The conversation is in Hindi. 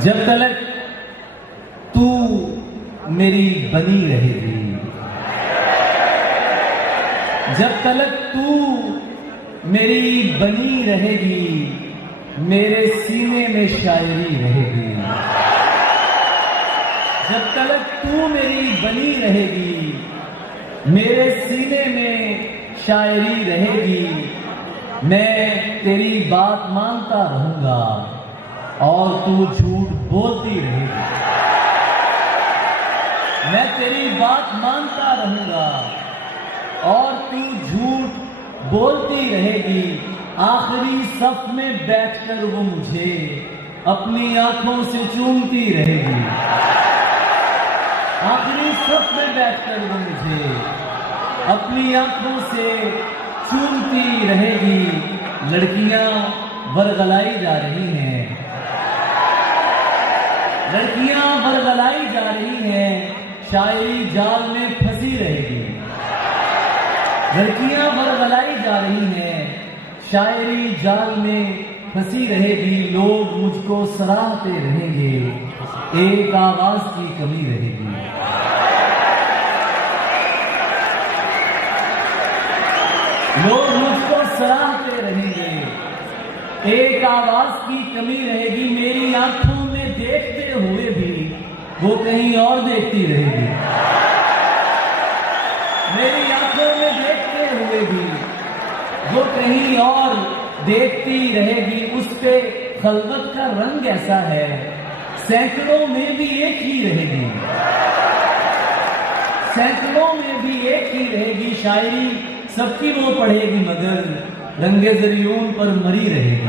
जब तलक तू मेरी बनी रहेगी, जब तलक तू मेरी बनी रहेगी, मेरे सीने में शायरी रहेगी। जब तलक तू मेरी बनी रहेगी, मेरे सीने में शायरी रहेगी, मैं तेरी बात मानता रहूंगा और तू झूठ बोलती रहेगी। मैं तेरी बात मानता रहूंगा और तू झूठ बोलती रहेगी। आखिरी सफ में बैठकर वो मुझे अपनी आंखों से चूमती रहेगी। आखिरी सफ में बैठकर वो मुझे अपनी आंखों से चूमती रहेगी। लड़कियां बरगलाई जा रही हैं, लड़कियां बरगलाई जा रही हैं, शायरी जाल में फंसी रहेगी। लड़कियां बरगलाई जा रही हैं, शायरी जाल में फंसी रहेगी। लोग मुझको सराहते रहेंगे, एक आवाज की कमी रहेगी। लोग मुझको सराहते रहेंगे, एक आवाज की कमी रहेगी। मेरी आंखों में देखते हुए भी वो कहीं और देखती रहेगी। मेरी आंखों में देखते हुए भी वो कहीं और देखती रहेगी। उस पे खलवत का रंग ऐसा है, सैकड़ों में भी एक ही रहेगी, सैकड़ों में भी एक ही रहेगी। शायरी सबकी वो पढ़ेगी, मगर रंगे जरियून पर मरी रहेगी।